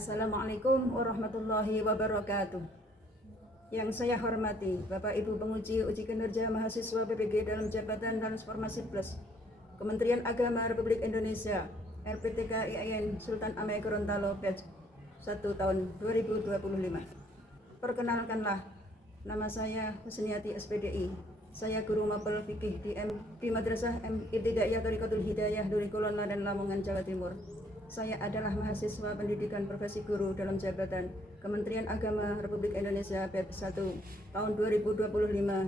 Assalamualaikum warahmatullahi wabarakatuh. Yang saya hormati Bapak Ibu penguji uji kinerja mahasiswa PPG dalam jabatan Transformasi Plus Kementerian Agama Republik Indonesia RPTK IAIN Sultan Amai Gorontalo Batch 1 tahun 2025. Perkenalkanlah, nama saya Husniati SPDI. Saya guru mapel fikih di Madrasah Ibtidaiyah Thariqatul Hidayah Duri Kulon Ladan Lamongan, Jawa Timur. Saya adalah mahasiswa pendidikan profesi guru dalam jabatan Kementerian Agama Republik Indonesia Batch 1 tahun 2025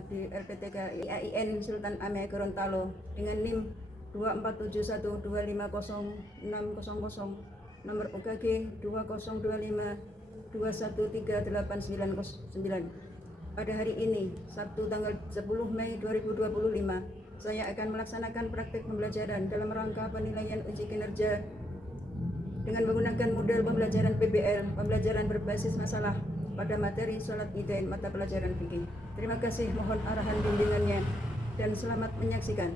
di RPTK IAIN Sultan Amai Gorontalo dengan NIM 24712500600, nomor UKG 2025213899. Pada hari ini, Sabtu tanggal 10 Mei 2025, saya akan melaksanakan praktik pembelajaran dalam rangka penilaian uji kinerja dengan menggunakan model pembelajaran PBL, pembelajaran berbasis masalah pada materi sholat idain mata pelajaran fikih. Terima kasih, mohon arahan bimbingannya dan selamat menyaksikan.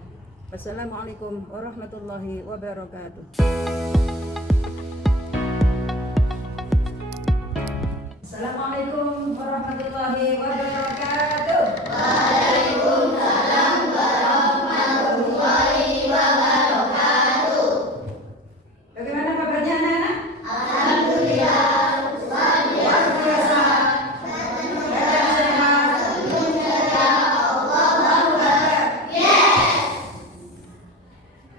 Wassalamualaikum warahmatullahi wabarakatuh. Assalamualaikum warahmatullahi wabarakatuh. Waalaikumsalam warahmatullahi wabarakatuh. Bagaimana kabarnya anak-anak? Alhamdulillah, luar biasa. Badan sehat.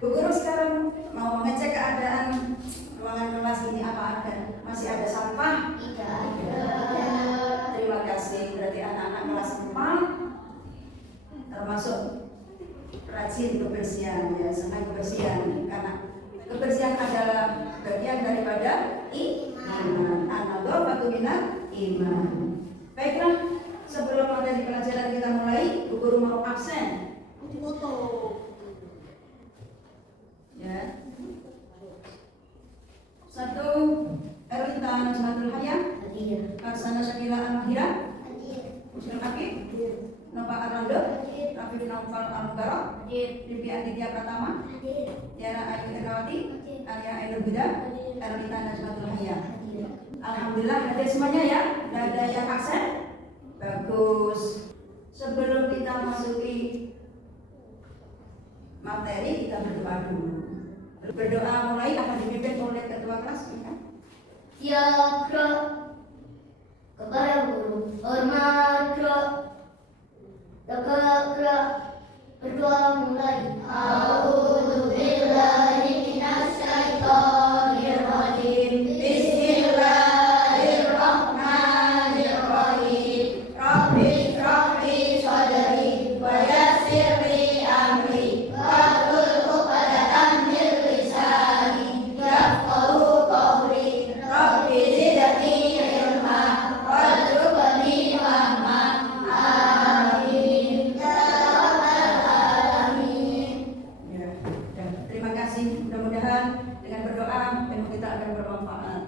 Bu Guru sekarang mau mengecek keadaan ruangan kelas ini, apa ada masih ada sampah? Terima kasih. Berarti anak-anak kelas 4 termasuk rajin kebersihan, ya, senang kebersihan, karena kebersihan adalah bagian daripada iman. An-nadhafatu minal iman. Baiklah, sebelum materi pelajaran kita mulai, Bu Guru mau absen. Foto. Ya. 1. Erlita Najmatul Hayam, Hadir. Karsana Syakila Al-Mahira, Hadir. Muslim Akib, Hadir. Nova Arlando, Hadir. Rafif Naufal Al-Mubarok, Hadir. Lipi Aditya Pratama, Hadir. Tiara Ayu Herawati, Hadir. Arya Ainul Huda, Hadir. Erlita Najmatul Hayam. Hadir. Alhamdulillah hadir semuanya ya. Tidak ada yang absen. Bagus. Sebelum kita masuki materi, kita berdoa dulu. Berdoa mulai akan dipimpin oleh ketua kelas kita. Ya Kra, kepada guru hormat Kra, Kra, berdoa mulai. A'udzubillahi minasyaitonir rajim. Bismillahirrahmanirrahim. Rabbi shrah li sadri wa yassir li amri wahlul 'uqdatam min lisani yafqahu qawli. Rabbi zidni ilma warzuqni fahma. Amin ya rabbal alamin. Ya, dan terima kasih. Mudah-mudahan dengan berdoa ilmu kita akan bermanfaat.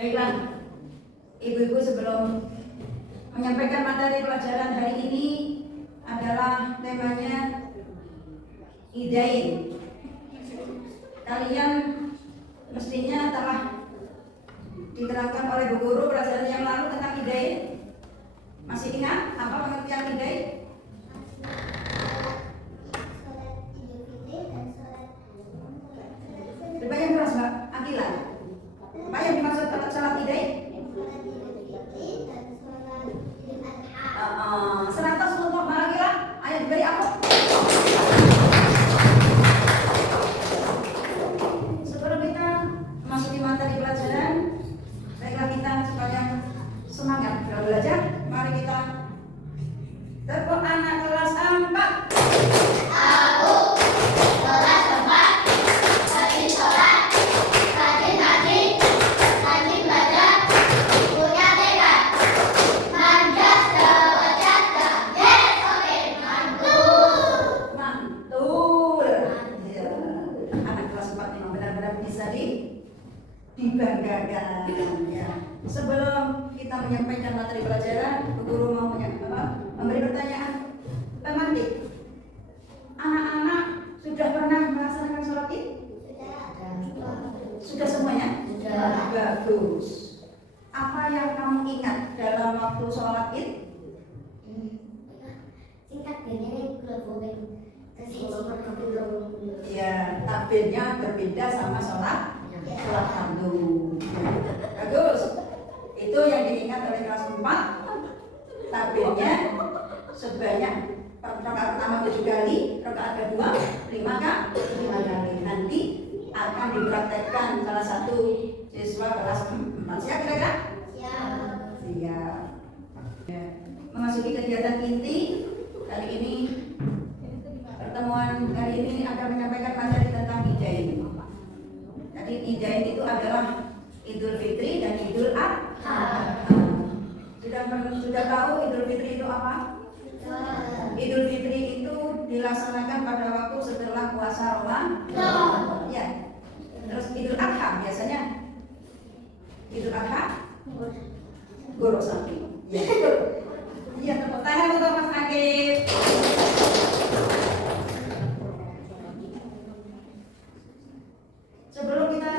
Baiklah, ibu-ibu, sebelum menyampaikan materi pelajaran hari ini adalah temanya idain. Kalian mestinya telah diterangkan oleh Bu Guru pelajaran yang lalu tentang idain. Masih ingat apa pengertian idain? Berbanyak keras, Mbak Akila. Apa yang dimaksud salat idain? 100 untuk Mbak Akila. Ayo diberi aku. Sebelum kita masuki materi pelajaran, baiklah kita supaya semangat dalam belajar. Mari kita tepuk anak kelas 4. Aku kelas 4, rajin sholat, rajin ngaji, rajin belajar, punya tekad, manjas dawajata, yes, oke, mantul. Mantul. Ya. Anak kelas 4 memang benar-benar bisa dibanggakan, ya. Sebelum kita menyampaikan materi pelajaran, Bu Guru mau memberi pertanyaan pemantik. Anak-anak sudah pernah melaksanakan sholat id? Sudah semuanya? Sudah. Bagus. Apa yang kamu ingat dalam waktu sholat id? Singkat ini global Ya, takbirnya berbeda sama sholat fardu. Bagus. Itu yang diingat oleh kelas 4. Takbirnya sebanyak rakaat pertama 7 kali, rakaat kedua 5 kali. Nanti akan dipraktekkan salah satu siswa kelas 4. Siap kira-kira? Siap. Ya. Memasuki kegiatan inti kali ini, pertemuan kali ini akan menyampaikan materi tentang Idain. Jadi Idain itu adalah Idul Fitri dan Idul Adha. Sudah tahu Idul Fitri itu apa? Idul Fitri itu dilaksanakan pada waktu setelah puasa Ramadan. Ya. Terus Idul Adha biasanya Idul Adha gorok sapi. Ya. Iya, tepuk tangan untuk Mas Agib. Sebelum kita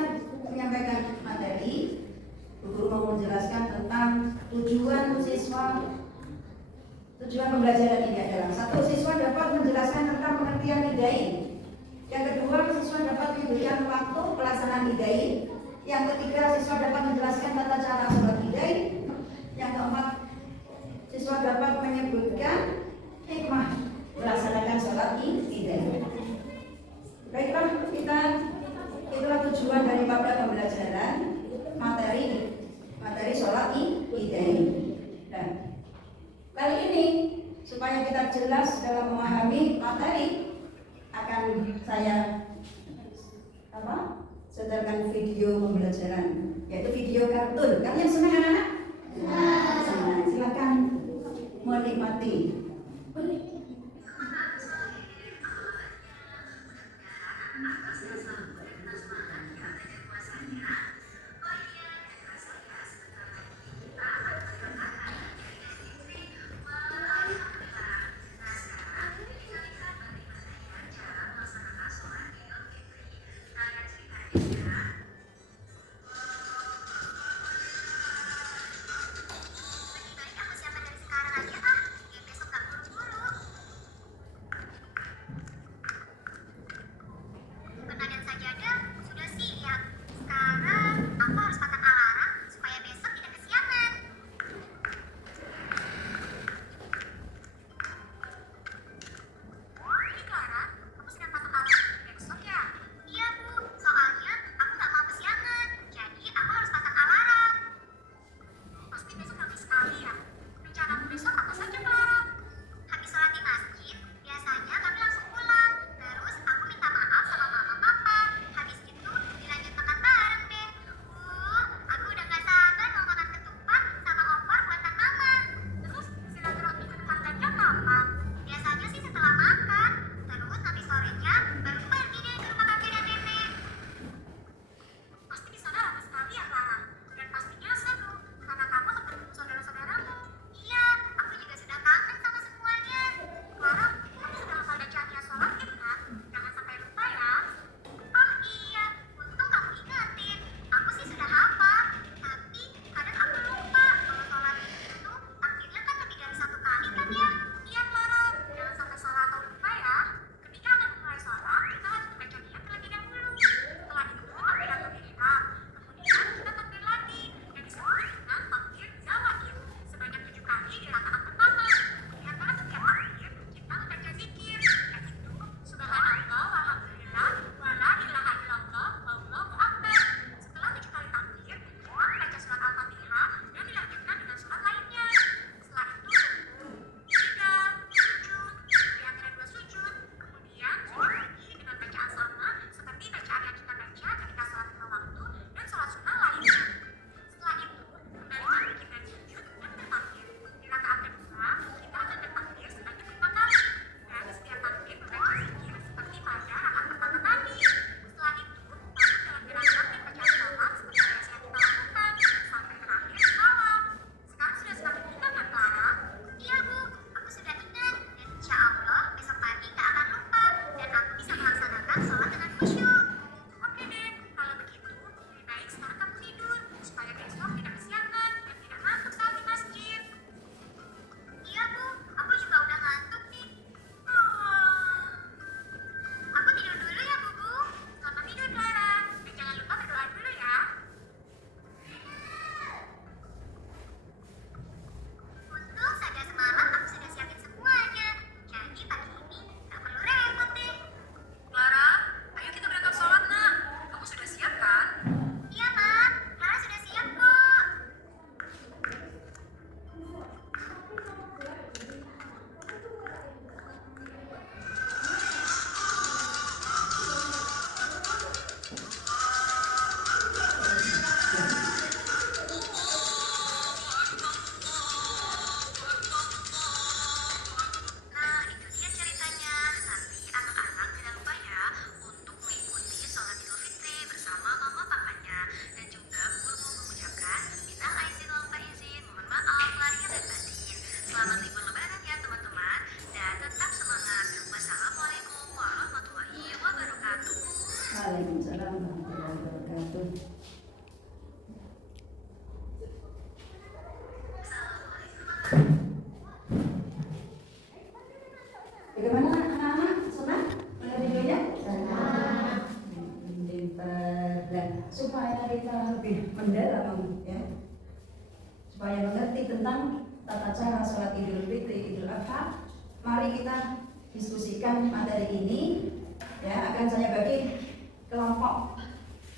menyampaikan materi, guru mau menjelaskan tentang tujuan pembelajaran ini adalah: satu, siswa dapat menjelaskan tentang pengertian Idain. Yang kedua, siswa dapat memberikan waktu pelaksanaan Idain. Yang ketiga, siswa dapat menjelaskan tata cara sholat Idain. Yang keempat, siswa dapat menyebutkan hikmah melaksanakan sholat Idain. Baiklah, itulah tujuan daripada pembelajaran materi sholat Idain. Dan kali ini supaya kita jelas dalam memahami materi, akan saya setelkan video pembelajaran, yaitu video kartun. Kalian senang anak-anak? Senang. Silakan menikmati. Bagaimana anak-anak? Senang melihat videonya? Senang. Pintar. Dan supaya kita lebih mendalam ya, supaya mengerti tentang tata cara sholat Idul Fitri, Idul Adha, mari kita diskusikan materi ini. Ya, akan saya bagi kelompok.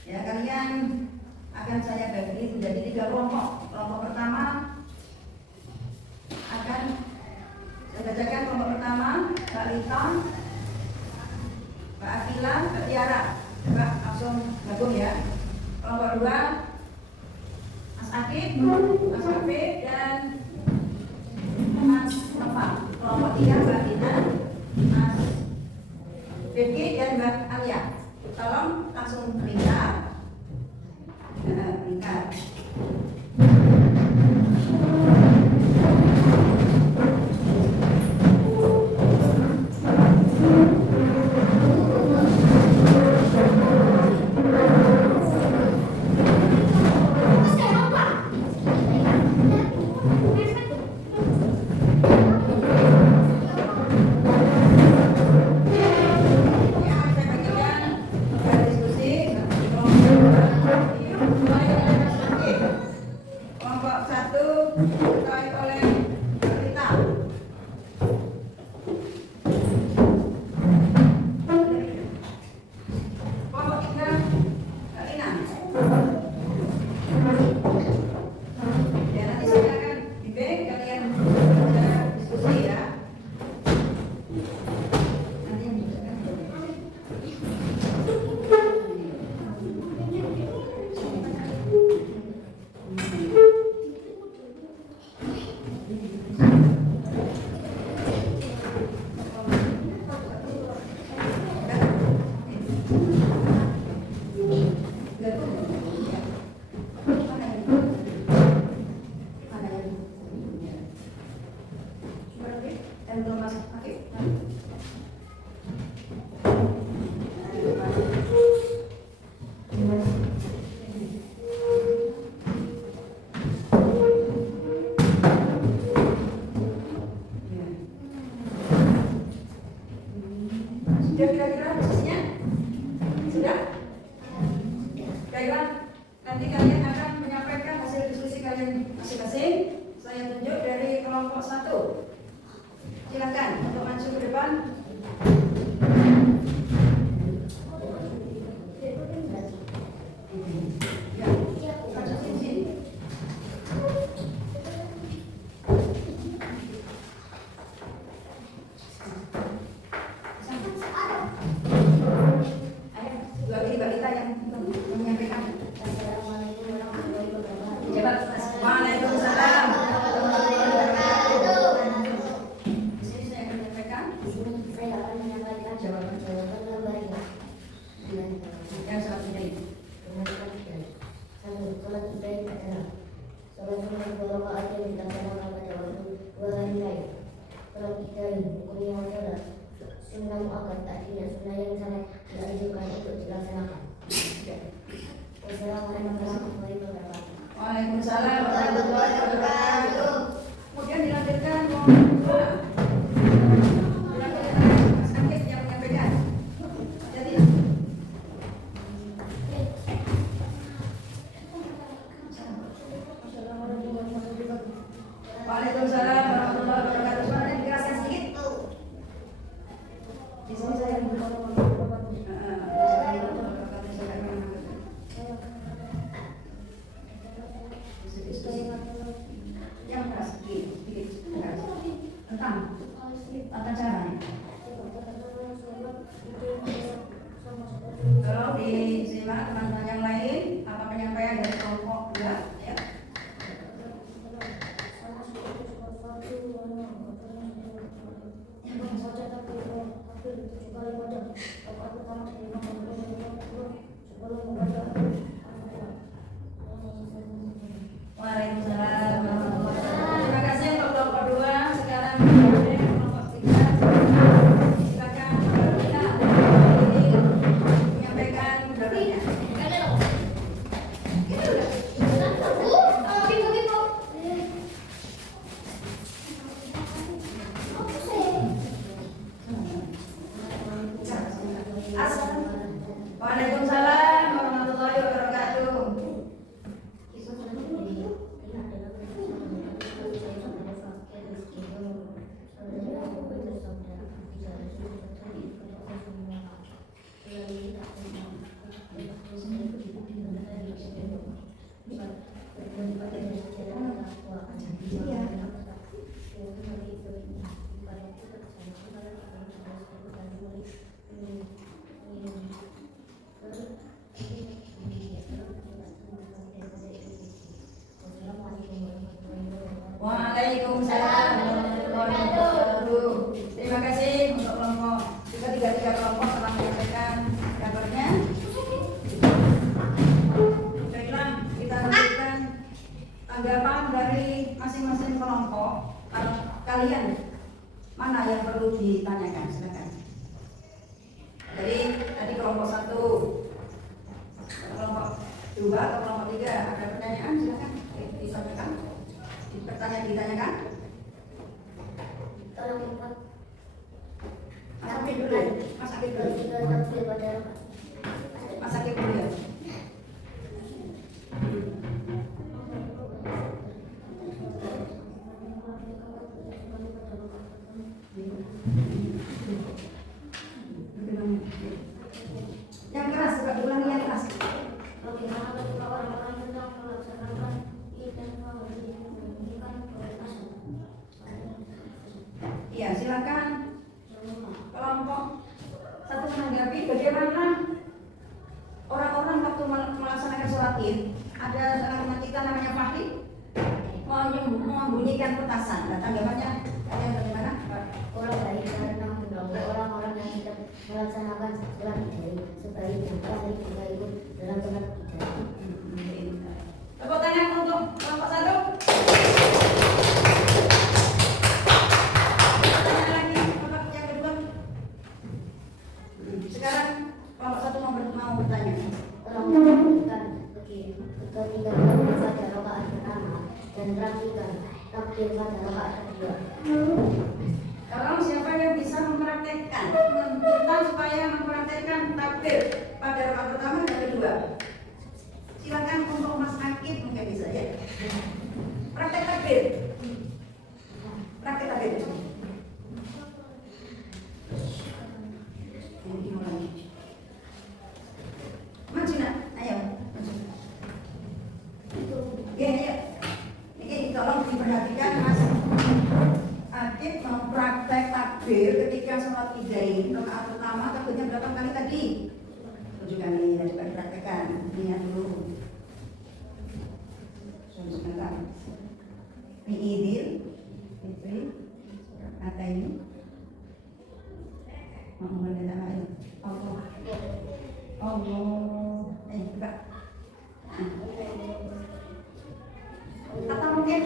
Ya, kalian akan saya bagi menjadi 3 kelompok. Kelompok pertama akan saya bacakan. Kelompok pertama Mbak Lita, Mbak Akila, Mbak Tiara. Mbak langsung gabung ya. Kelompok 2 Mas Akif, Mas Afif, dan Mas Nova. Kelompok 3 Mbak Dina, Mas Rifki, dan Mbak Alia. Tolong langsung melingkar. Melingkar. Kelompok 1 diketuai oleh Rita. Kelompok 3 Kak Lina. Ya, nanti saya akan bimbing kalian bisa diskusi ya. Nanti yang dibacakan. Sudah kira-kira posisinya? Sudah? Baiklah, nanti kalian akan menyampaikan hasil diskusi kalian masing-masing. Saya tunjuk dari kelompok 1. Silakan untuk maju ke depan. Ya, maju sini. Ayo, 2 kali balita yang menyampaikan. Assalamualaikum warahmatullahi wabarakatuh. Cepat. Waalaikumsalam. Di sini saya akan menyampaikan Di sini saya akan menyampaikan jawaban lembar yang selanjutnya ini. Satu, sholat Id adalah sholat sunnah 2 rakaat yang dilaksanakan pada waktu 2 hari raya. Sholat Id hukumnya adalah sunnah muakkad, artinya sunnah yang sangat dianjurkan untuk dilaksanakan. Wassalamualaikum warahmatullahi wabarakatuh. Waalaikumsalam warahmatullahi wabarakatuh. Kemudian dilanjutkan kelompok 2. Mas Akif yang menyampaikan. Jadi Waalaikumsalam warahmatullahi wabarakatuh. Suaranya dikeraskan sedikit. Di sini saya yang keras sedikit tentang tata caranya. Tolong disimak teman-teman yang lain apa penyampaian dari kelompok 2 ya. Coba atau kelompok 3 ada pertanyaan silakan disampaikan. Ditanyakan. Tolong cepat. Mas Akif dulu ya. Mas Akif dulu. Kita tampil pada Mas Akif dulu ya. Yang keras, coba ulangi yang keras. bagaimana ketika orang-orang sedang melaksanakan ibadah meninggikan kualitas. Iya, silakan kelompok satu menanggapi bagaimana orang-orang waktu melaksanakan sholat Id ada teman kita namanya Fahri membunyikan petasan. Nah, tanggapannya kalian bagaimana? Orang baik karena mendahului orang-orang yang sedang melaksanakan sholat Id sebaiknya Fahri juga ikut dalam sholat Id. Tepuk tangan untuk kelompok satu. Pertanyaan lagi kelompok yang kedua. Sekarang kelompok satu mau bertanya. Tolong perhatikan ketika pada rakaat pertama dan rapikan takbir pada rakaat kedua. Tolong siapa yang bisa mempraktekkan, meminta supaya mempraktekkan takbir pada rakaat pertama dan kedua. Silakan untuk Mas Akif mungkin bisa ya. Praktek takbir. Praktek takbir. Ini dimulai. Maju nak, ayo. Ya, ya. Ini tolong diperhatikan Mas Akif mempraktek takbir ketika sholat Idain rakaat pertama takbirnya berapa kali tadi? 7 kali. Ya, coba dipraktekkan. Lihat dulu. Sebentar. Biidil, Fitri, kata ini. Mohon Allah. Allah. Coba. Atau mungkin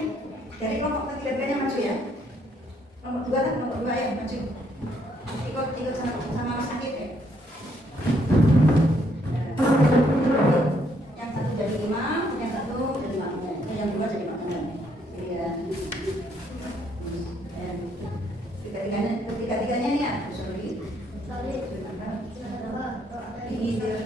dari kelompok ketiga-tiganya maju ya. Kelompok 2 kan, kelompok 2 ya maju. Ikut sama Mas Akif ya. Yang satu jadi imam, yang satu jadi makmum, yang dua jadi makmum. Iya. Ketiga-tiganya ini ya, sorry. Ini dia.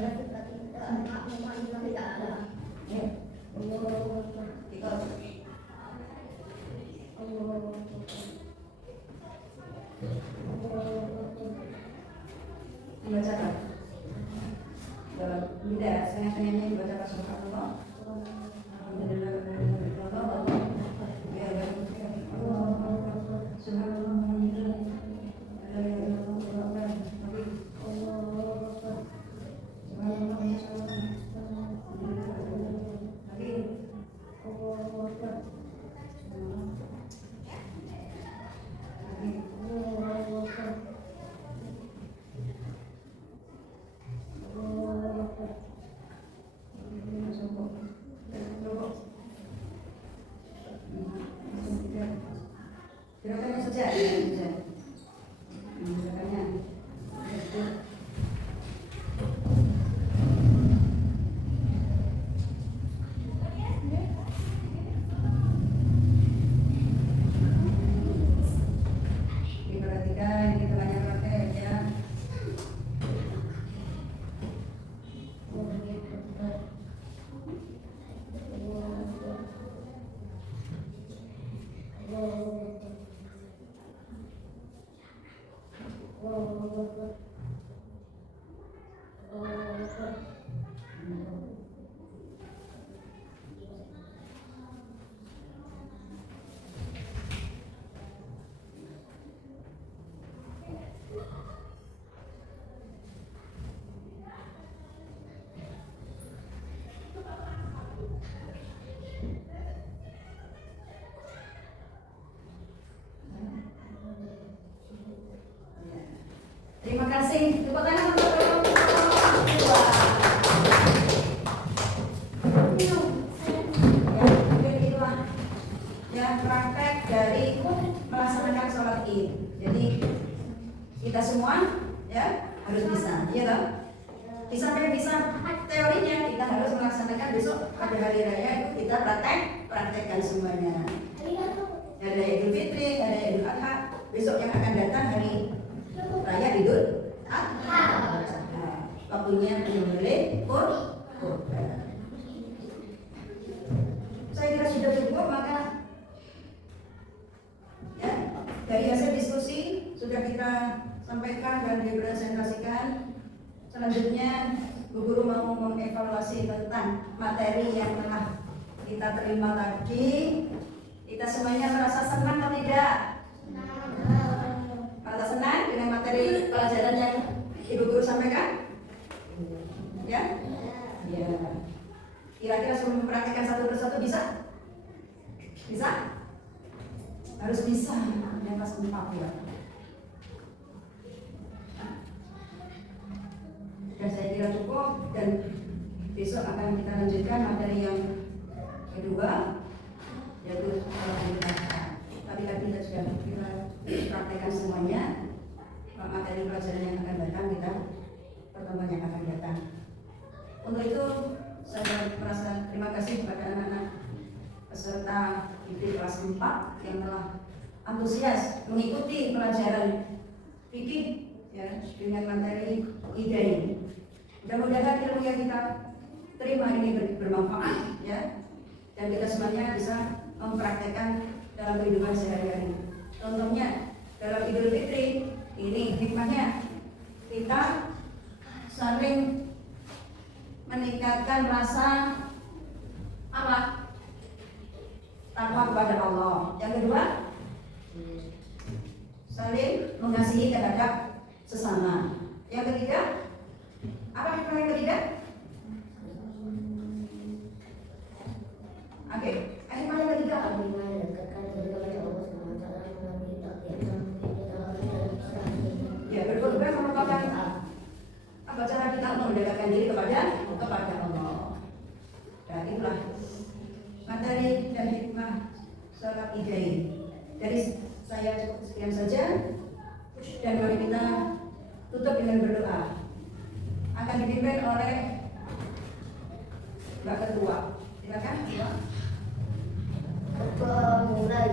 Baca apa? Tidak, setengah-setengahnya dibaca pas subhanallah. Alhamdulillah. Gerakannya saja, gerakannya. Diperhatikan, ini tengahnya praktek ya. Terima kasih. Tepuk tangan untuk yang praktek dari melaksanakan sholat Id. Jadi kita semua ya harus bisa, iya toh? Di samping bisa teorinya, kita harus melaksanakan besok pada hari raya itu kita praktekkan semuanya. Ada Idul Fitri, ada Idul Adha. Besok yang akan datang hari raya Idul Adha. Nah, waktunya menyembelih kurban. Saya kira sudah cukup, maka ya dari hasil diskusi sudah kita sampaikan dan dipresentasikan. Selanjutnya Bu Guru mau mengevaluasi tentang materi yang telah kita terima tadi. Kita semuanya merasa senang atau tidak? Merasa senang dengan materi pelajaran yang Ibu Guru sampaikan? Ya? Ya. Kira-kira sebelum mempraktikkan satu persatu bisa? Bisa? Harus bisa. Yang kelas 4 ya. Dan saya kira cukup, dan besok akan kita lanjutkan materi yang kedua, yaitu tapi tadi kita sudah kita praktekkan semuanya. Materi pelajaran yang akan datang kita pertemuan yang akan datang. Untuk itu saya merasa terima kasih kepada anak-anak peserta didik kelas 4 yang telah antusias mengikuti pelajaran fikih ya dengan materi ide ini. Mudah-mudahan ilmu yang kita terima ini bermanfaat ya, dan kita semuanya bisa mempraktekkan dalam kehidupan sehari-hari. Contohnya dalam Idul Fitri ini hikmahnya kita saling meningkatkan rasa apa? Takwa kepada Allah. Yang kedua, saling mengasihi terhadap sesama. Yang ketiga, apa hikmah yang ketiga? Oke, hikmah yang ketiga apa? Ya, berkorban merupakan apa cara kita mendekatkan diri kepada Allah. Dan itulah materi dan hikmah salat Idain. Dari saya cukup sekian saja, dan mari kita tutup dengan berdoa. Akan dipimpin oleh Mbak Ketua. Silakan. Mulai.